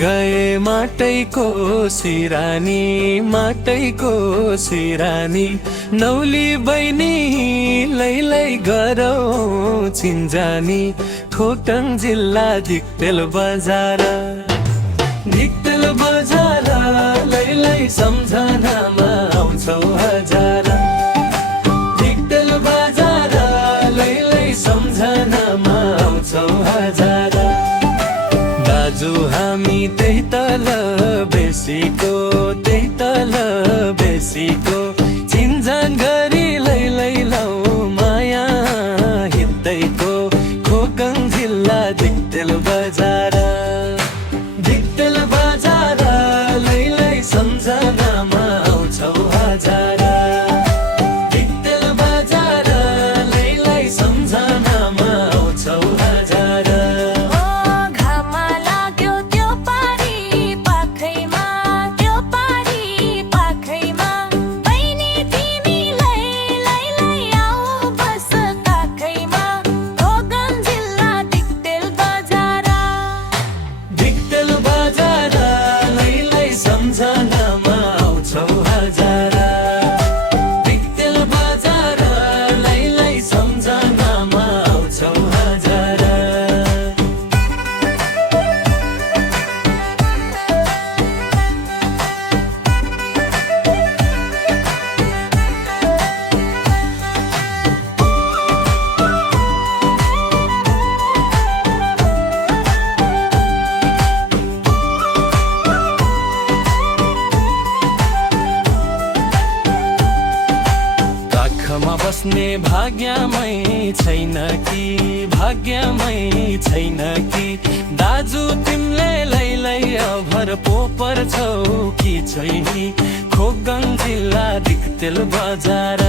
गए माटैको सिरानी, माटैको सिरानी, नौली बहिनी लैलै गरौ चिन्जानी। खोटाङ जिल्ला धिक्तेल बजार, धिक्तेल बजार लैलै सम्झनामा आउँछौ हजार। धिक्तेल बजार लैलै सम्झनामा आउँछौ हजार। दाजु हामी त्यही तल बेसीको, त्यही तल बेसीको, चिन्जान गरी लैलै लौ माया हिँड्दैको। खोटाङ जिल्ला धिक्तेल बजार, धिक्तेल बजार लैलै सम्झनामा आउँछौ हजार। धिक्तेल बजार लैलै सम्झनामा आउँछौ हजार। सम्झनामा आउँछौ हजार। धिक्तेल बजार लैलै सम्झनामा आउँछौ हजार। मा बस्ने भाग्यमै छैन कि, भाग्यमै छैन कि। दाजु तिमीले लैलै अभर पो पर्छौ कि छैनी। खोटाङ जिल्ला धिक्तेल बजार।